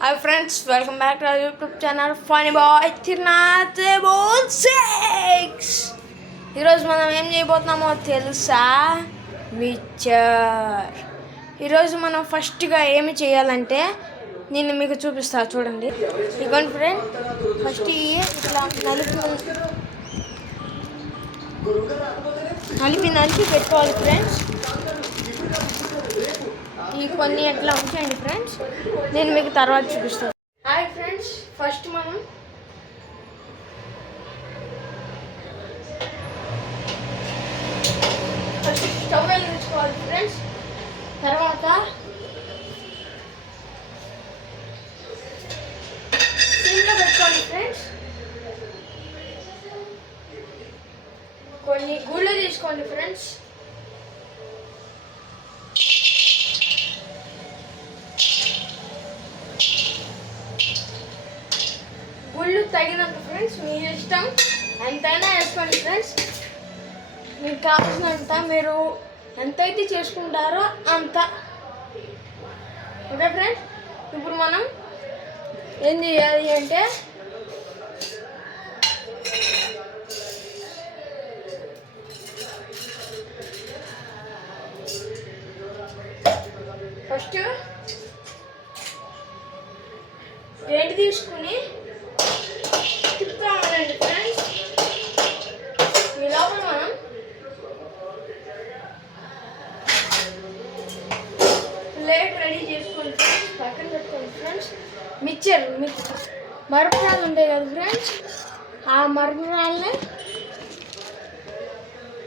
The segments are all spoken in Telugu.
Hi friends, welcome back to our YouTube channel Funny Boy Tirnate 6. ఈరోజు మనం ఏం చేయబోతున్నామో తెలుసా? మిక్చర్. ఈరోజు మనం ఫస్ట్గా ఏమి చేయాలంటే నేను మీకు చూపిస్తా చూడండి. ఇవ్వండి ఫ్రెండ్, ఫస్ట్ ఇట్లా నలిపి పెట్టుకోవాలి ఫ్రెండ్స్. ఈ కొన్ని ఎట్లా ఉంచండి ఫ్రెండ్స్, నేను మీకు తర్వాత చూపిస్తాను. హాయ్ ఫ్రెండ్స్, ఫస్ట్ మనం స్టవ్ వెలిగించుకోవాలి ఫ్రెండ్స్. తర్వాత సిమ్లో పెట్టుకోండి ఫ్రెండ్స్. కొన్ని గుళ్ళు తీసుకోండి ఫ్రెండ్స్. గుళ్ళు తగినంత ఫ్రెండ్స్, మీ ఇష్టం ఎంతైనా వేసుకోండి ఫ్రెండ్స్. మీకు కావాల్సినంత మీరు ఎంతైతే చేసుకుంటారో అంత. ఓకే ఫ్రెండ్స్, ఇప్పుడు మనం ఏం చేయాలి అంటే ఫస్ట్ గేట్ తీసుకుని తిప్పుతా ఉండండి ఫ్రెండ్స్. ఈ లోపల మనం ప్లేట్ రెడీ చేసుకోండి ఫ్రెండ్స్, పక్కన పెట్టుకోండి ఫ్రెండ్స్. మిక్చర్ మరమరాలు ఉంటాయి కదా ఫ్రెండ్స్, ఆ మరమరాలని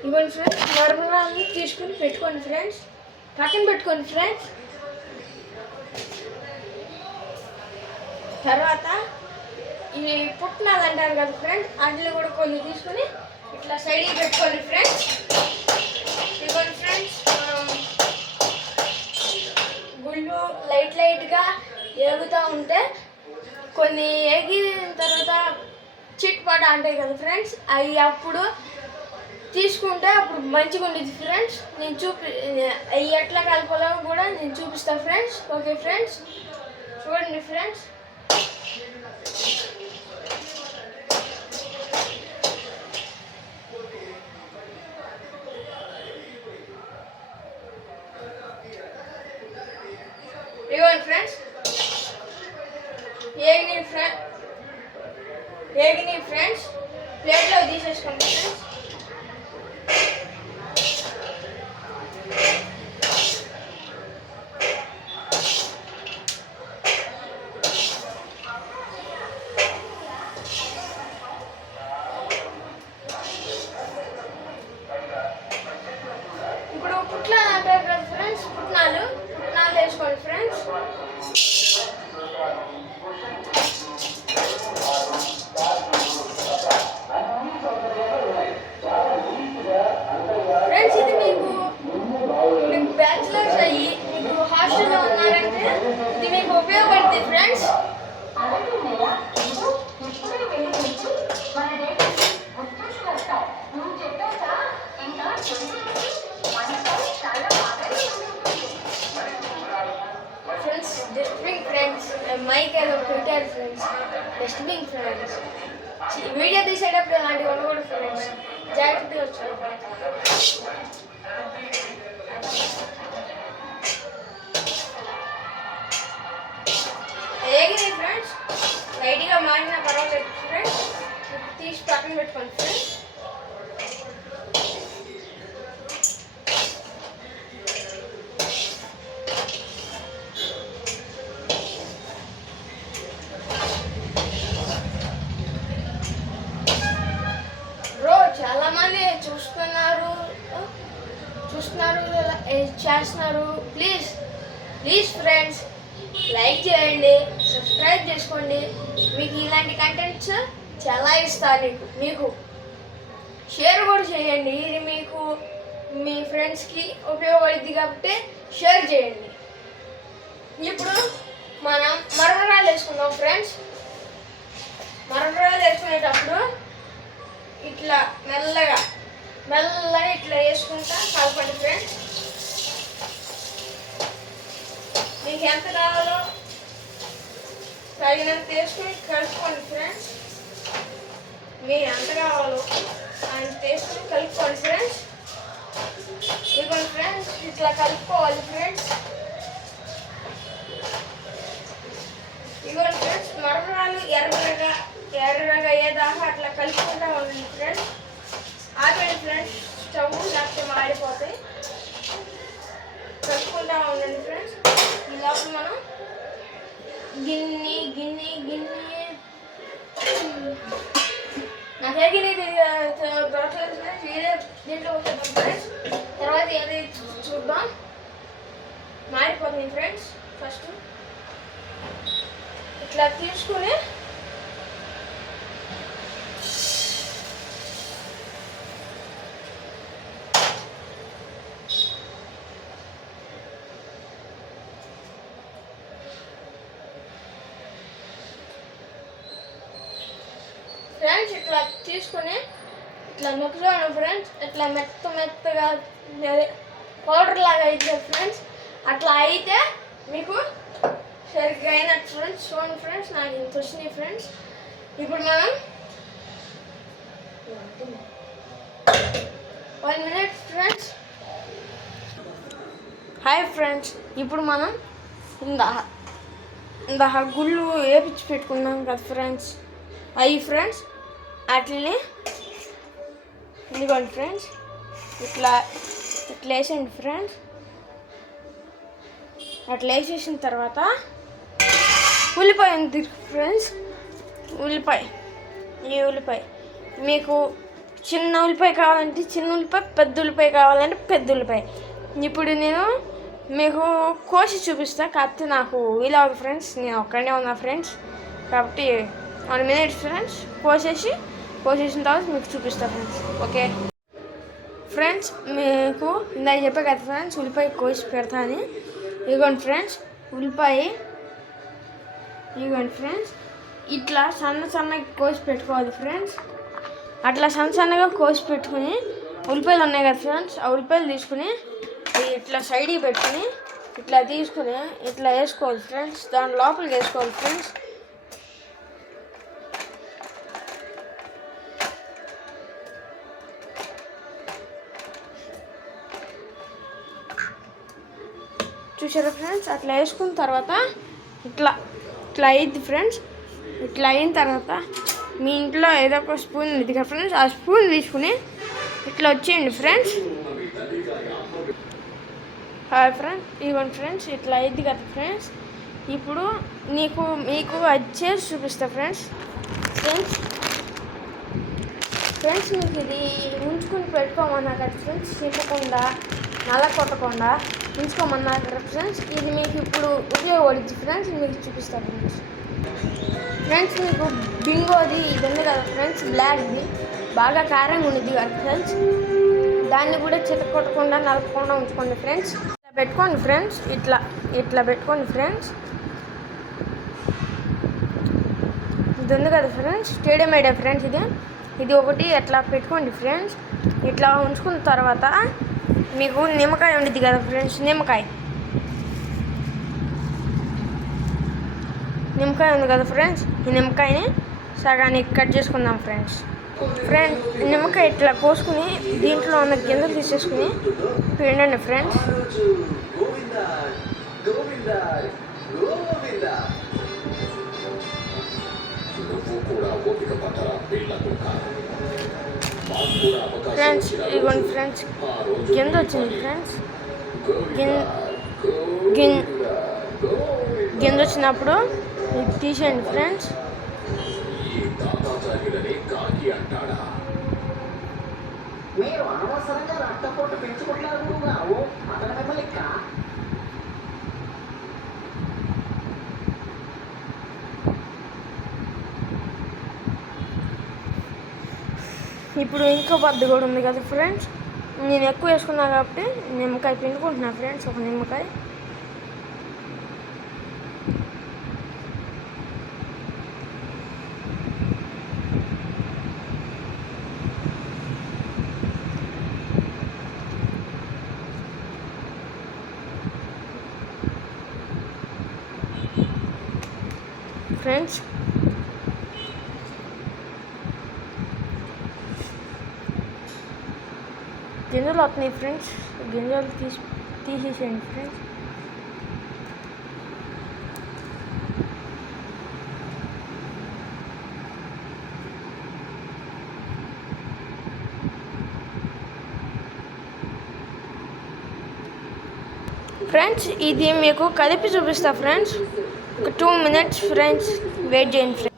ఇవ్వండి ఫ్రెండ్స్. మరమరాలని తీసుకుని పెట్టుకోండి ఫ్రెండ్స్, పక్కన పెట్టుకోండి ఫ్రెండ్స్. తర్వాత ఈ పుట్నాలు అంటారు కదా ఫ్రెండ్స్, వాటిలో కూడా కొన్ని తీసుకుని ఇట్లా సైడ్కి పెట్టుకోండి ఫ్రెండ్స్. ఇవ్వండి ఫ్రెండ్స్, గుళ్ళు లైట్గా ఏగుతూ ఉంటే కొన్ని ఎగిన తర్వాత చిట్పట అంటాయి కదా ఫ్రెండ్స్, అవి అప్పుడు తీసుకుంటే అప్పుడు మంచిగా ఉండేది ఫ్రెండ్స్. అవి ఎట్లా కలపాలో కూడా నేను చూపిస్తాను ఫ్రెండ్స్. ఓకే ఫ్రెండ్స్, చూడండి ఫ్రెండ్స్. ఇవ్వండి ఫ్రెండ్స్, ఏగిని ఫ్రెండ్స్ ప్లేట్లో తీసేసుకోండి ఫ్రెండ్స్. ఇప్పుడు పుట్నాలు అంటారు కదా ఫ్రెండ్స్, పుట్నాలు వేసుకోండి ఫ్రెండ్స్. ఫ్రెండ్స్, ఇది మీకు బ్యాచిలర్స్ అయ్యి మీకు హాస్టల్లో ఉన్నారంటే ఇది మీకు ఉపయోగపడుతుంది ఫ్రెండ్స్. డస్ట్బిన్ ఫ్రెండ్స్, మైక్ ఏదో పెట్టారు ఫ్రెండ్స్. డస్ట్బిన్ ఫ్రెండ్స్, వీడియో తీసేటప్పుడు ఇలాంటివి ఉండకూడదు ఫ్రెండ్స్, జాగ్రత్తగా వచ్చాయి. ఏగినాయి ఫ్రెండ్స్, లైట్గా మాడినా పర్వాలేదు ఫ్రెండ్స్. తీసి పక్కన పెట్టుకోండి ఫ్రెండ్స్. చాలా మంది చేస్తున్నారు. ప్లీజ్ ఫ్రెండ్స్, లైక్ చేయండి, సబ్స్క్రైబ్ చేసుకోండి. మీకు ఇలాంటి కంటెంట్స్ చాలా ఇస్తాను. మీకు షేర్ కూడా చేయండి, ఇది మీకు మీ ఫ్రెండ్స్కి ఉపయోగపడుద్ది కాబట్టి షేర్ చేయండి. ఇప్పుడు మనం మరమరాలు వేసుకుందాం ఫ్రెండ్స్. మరమరాలు వేసుకునేటప్పుడు ఇట్లా మెల్లగా ఇట్లా వేసుకుంటా కలపండి ఫ్రెండ్స్. మీకు ఎంత కావాలో తగినంత వేసుకొని కలుపుకోండి ఫ్రెండ్స్. మీరు ఎంత కావాలో అంత వేసుకొని కలుపుకోండి ఫ్రెండ్స్. ఇదిగోండి ఫ్రెండ్స్, ఇట్లా కలుపుకోవాలి ఫ్రెండ్స్. ఇదిగోండి ఫ్రెండ్స్, మరమరాలు ఎర్రగా అయ్యేదాకా అట్లా కలుపుకుంటూ ఉండండి ఫ్రెండ్స్. ఆపండి ఫ్రెండ్స్ స్టవ్, లేకపోతే మాడిపోతాయి. కలుపుకుంటూ ఉండండి ఫ్రెండ్స్. ఈ లోపల మనం గిన్నె నాకే గిన్నె దొరకలేదు ఫ్రెండ్స్. ఇదే దీంట్లో వచ్చేద్దాం ఫ్రెండ్స్. తర్వాత ఏది చూద్దాం. మాడిపోతుంది ఫ్రెండ్స్. ఫస్ట్ ఇట్లా తీసుకుని ఫ్రెండ్స్ ఇట్లా నొక్కుతాను ఫ్రెండ్స్. ఇట్లా మెత్తగా పౌడర్ లాగా అయితే ఫ్రెండ్స్. అట్లా అయితే మీకు సరిగ్గా అయినట్టు ఫ్రెండ్స్. చూడండి ఫ్రెండ్స్, నాకు ఇంత వచ్చినాయి ఫ్రెండ్స్. ఇప్పుడు మనం 1 minute ఫ్రెండ్స్. హాయ్ ఫ్రెండ్స్, ఇప్పుడు మనం ఇందా గుళ్ళు వేపించి పెట్టుకున్నాం కదా ఫ్రెండ్స్. అవి ఫ్రెండ్స్ అట్లనే ఇదిగోండి ఫ్రెండ్స్. ఇట్లా వేసేయండి ఫ్రెండ్స్. అట్లా వేసేసిన తర్వాత ఉల్లిపాయ ఉంది ఫ్రెండ్స్. ఈ ఉల్లిపాయ మీకు చిన్న ఉల్లిపాయ కావాలంటే చిన్న ఉల్లిపాయ, పెద్ద ఉల్లిపాయ కావాలంటే పెద్ద ఉల్లిపాయ. ఇప్పుడు నేను మీకు కోసి చూపిస్తాను. కాకపోతే నాకు వీలవదు ఫ్రెండ్స్, నేను ఒక్కడే ఉన్నా ఫ్రెండ్స్. కాబట్టి 1 minute ఫ్రెండ్స్. కోసేసిన తర్వాత మీకు చూపిస్తాను ఫ్రెండ్స్. ఓకే ఫ్రెండ్స్, మీకు ఇందాక చెప్పే కదా ఫ్రెండ్స్ ఉల్లిపాయ కోసి పెడతా అని. ఇదిగోండి ఫ్రెండ్స్ ఉల్లిపాయ. ఇదిగోండి ఫ్రెండ్స్, ఇట్లా సన్నగా కోసి పెట్టుకోవాలి ఫ్రెండ్స్. అట్లా సన్నగా కోసి పెట్టుకుని ఉల్లిపాయలు ఉన్నాయి కదా ఫ్రెండ్స్, ఆ ఉల్లిపాయలు తీసుకుని ఇట్లా సైడ్కి పెట్టుకుని ఇట్లా తీసుకుని ఇట్లా వేసుకోవాలి ఫ్రెండ్స్. దాని లోపలికి వేసుకోవాలి ఫ్రెండ్స్. చూసారా ఫ్రెండ్స్, అట్లా వేసుకున్న తర్వాత ఇట్లా అయ్యిద్ది ఫ్రెండ్స్. ఇట్లా అయిన తర్వాత మీ ఇంట్లో ఏదో ఒక స్పూన్ ఉంది కదా ఫ్రెండ్స్, ఆ స్పూన్ తీసుకుని ఇట్లా వచ్చేయండి ఫ్రెండ్స్. హాయ్ ఫ్రెండ్స్, ఇవ్వండి ఫ్రెండ్స్, ఇట్లా అయ్యిద్ది కదా ఫ్రెండ్స్. ఇప్పుడు మీకు అది చేసి చూపిస్తా ఫ్రెండ్స్. మీకు ఇది ఉంచుకుని పెట్టుకోమన్నా కదా ఫ్రెండ్స్. చింపకుండా నల్ల కొట్టకుండా ఉంచుకోమన్నారు కదా ఫ్రెండ్స్. ఇది మీకు ఇప్పుడు ఉపయోగపడుద్ది ఫ్రెండ్స్. మీకు చూపిస్తా ఫ్రెండ్స్. మీకు బింగోది ఇది ఉంది కదా ఫ్రెండ్స్, బ్లాక్ది బాగా కారంగా ఉండేది కదా ఫ్రెండ్స్. దాన్ని కూడా చితకొట్టకుండా నలపకుండా ఉంచుకోండి ఫ్రెండ్స్. ఇట్లా పెట్టుకోండి ఫ్రెండ్స్. ఇట్లా పెట్టుకోండి ఫ్రెండ్స్. ఇది ఉంది కదా ఫ్రెండ్స్, స్టేడియం ఐడియా ఫ్రెండ్స్. ఇది ఒకటి అట్లా పెట్టుకోండి ఫ్రెండ్స్. ఇట్లా ఉంచుకున్న తర్వాత మీకు నిమ్మకాయ ఉండేది కదా ఫ్రెండ్స్, నిమ్మకాయ ఉంది కదా ఫ్రెండ్స్. ఈ నిమ్మకాయని సగానికి కట్ చేసుకుందాం ఫ్రెండ్స్. నిమ్మకాయ ఇట్లా కోసుకుని దీంట్లో ఉన్న గింజలు తీసేసుకుని పిండండి ఫ్రెండ్స్. ఫ్రెండ్స్ ఇదిగోండి ఫ్రెండ్స్, గింజ వచ్చింది ఫ్రెండ్స్. గింజ వచ్చినప్పుడు ఇది తీసేయండి ఫ్రెండ్స్. మీరు అనవసరంగా రక్తపోటు పెంచుకుంటున్నారు. ఇప్పుడు ఇంకో పద్దు కూడా ఉంది కదా ఫ్రెండ్స్. నేను ఎక్కువ వేసుకున్నా కాబట్టి నిమ్మకాయ పిండుకుంటున్నా ఫ్రెండ్స్. ఒక నిమ్మకాయ ఫ్రెండ్స్. గింజలు వస్తున్నాయి ఫ్రెండ్స్, గింజలు తీసేసేయండి ఫ్రెండ్స్. ఫ్రెండ్స్ ఇది మీకు కలిపి చూపిస్తా ఫ్రెండ్స్, ఒక 2 minutes ఫ్రెండ్స్ వెయిట్ చేయండి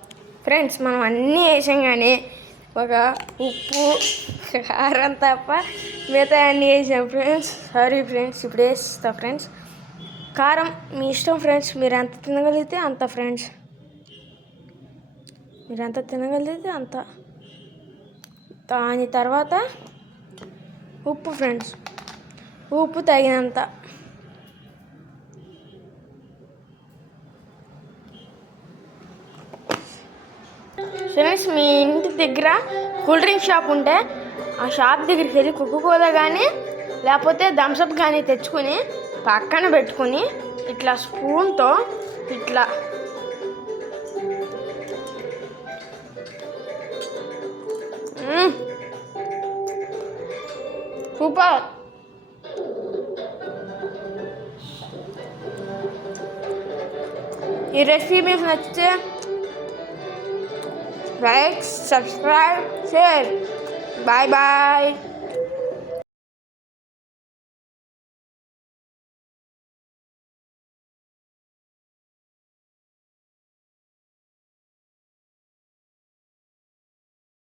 ఫ్రెండ్స్. మనం అన్నీ వేసాం కానీ ఒక ఉప్పు కారం తప్ప మిగతా అన్నీ వేసాం ఫ్రెండ్స్. Sorry friends. ఇప్పుడు వేస్తా ఫ్రెండ్స్. కారం మీ ఇష్టం ఫ్రెండ్స్, మీరు ఎంత తినగలిగితే అంత ఫ్రెండ్స్, మీరు ఎంత తినగలిగితే అంత. దాని తర్వాత ఉప్పు ఫ్రెండ్స్, ఉప్పు తగినంత. ఫ్రెండ్స్ మీ ఇంటి దగ్గర కూల్ డ్రింక్ షాప్ ఉంటే ఆ షాప్ దగ్గరికి వెళ్ళి కోకోకోలా కానీ లేకపోతే థమ్స్అప్ కానీ తెచ్చుకొని పక్కన పెట్టుకొని ఇట్లా స్పూన్తో ఇట్లా సూపర్. ఈ రెసిపీ మీకు నచ్చితే like, subscribe, share. Bye bye.